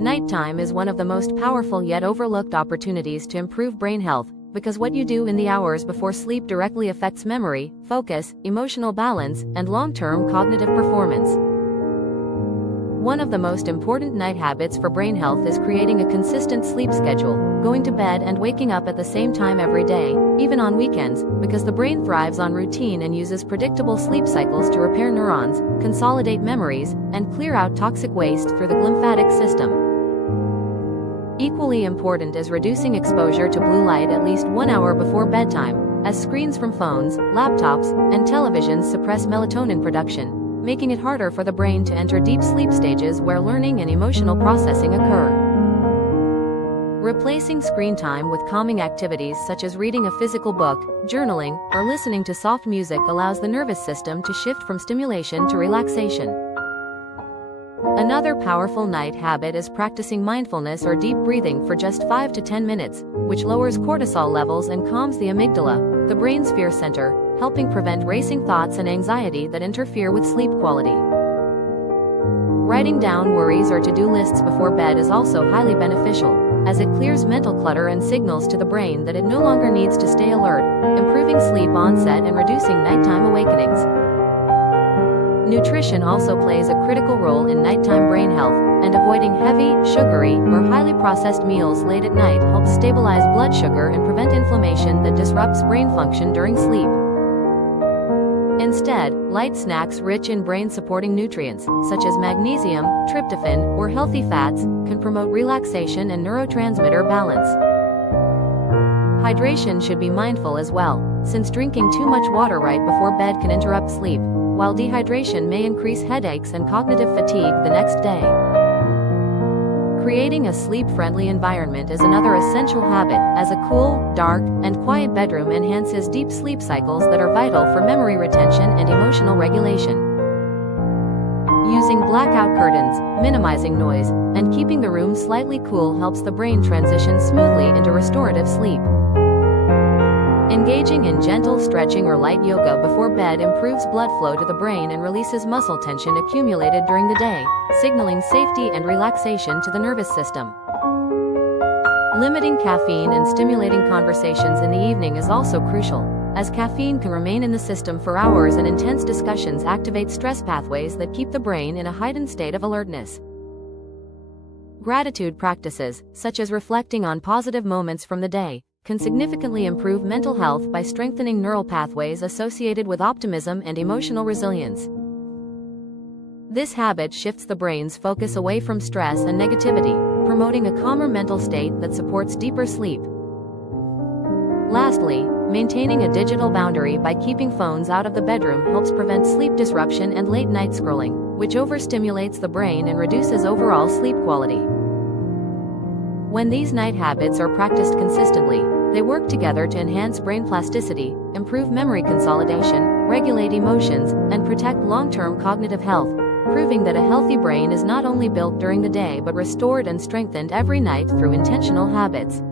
Nighttime is one of the most powerful yet overlooked opportunities to improve brain health, because what you do in the hours before sleep directly affects memory, focus, emotional balance, and long-term cognitive performance. One of the most important night habits for brain health is creating a consistent sleep schedule, going to bed and waking up at the same time every day, even on weekends, because the brain thrives on routine and uses predictable sleep cycles to repair neurons, consolidate memories, and clear out toxic waste through the lymphatic system. Equally important is reducing exposure to blue light at least 1 hour before bedtime, as screens from phones, laptops, and televisions suppress melatonin production, making it harder for the brain to enter deep sleep stages where learning and emotional processing occur. Replacing screen time with calming activities such as reading a physical book, journaling, or listening to soft music allows the nervous system to shift from stimulation to relaxation. Another powerful night habit is practicing mindfulness or deep breathing for just 5 to 10 minutes, which lowers cortisol levels and calms the amygdala, the brain's fear center, helping prevent racing thoughts and anxiety that interfere with sleep quality. Writing down worries or to-do lists before bed is also highly beneficial, as it clears mental clutter and signals to the brain that it no longer needs to stay alert, improving sleep onset and reducing nighttime awakenings. Nutrition also plays a critical role in nighttime brain health, and avoiding heavy, sugary, or highly processed meals late at night helps stabilize blood sugar and prevent inflammation that disrupts brain function during sleep. Instead, light snacks rich in brain-supporting nutrients, such as magnesium, tryptophan, or healthy fats, can promote relaxation and neurotransmitter balance. Hydration should be mindful as well, since drinking too much water right before bed can interrupt sleep, while dehydration may increase headaches and cognitive fatigue the next day. Creating a sleep-friendly environment is another essential habit, as a cool, dark, and quiet bedroom enhances deep sleep cycles that are vital for memory retention and emotional regulation. Using blackout curtains, minimizing noise, and keeping the room slightly cool helps the brain transition smoothly into restorative sleep. Engaging in gentle stretching or light yoga before bed improves blood flow to the brain and releases muscle tension accumulated during the day, signaling safety and relaxation to the nervous system. Limiting caffeine and stimulating conversations in the evening is also crucial, as caffeine can remain in the system for hours and intense discussions activate stress pathways that keep the brain in a heightened state of alertness. Gratitude practices, such as reflecting on positive moments from the day, can significantly improve mental health by strengthening neural pathways associated with optimism and emotional resilience. This habit shifts the brain's focus away from stress and negativity, promoting a calmer mental state that supports deeper sleep. Lastly, maintaining a digital boundary by keeping phones out of the bedroom helps prevent sleep disruption and late-night scrolling, which overstimulates the brain and reduces overall sleep quality. When these night habits are practiced consistently, they work together to enhance brain plasticity, improve memory consolidation, regulate emotions, and protect long-term cognitive health, proving that a healthy brain is not only built during the day but restored and strengthened every night through intentional habits.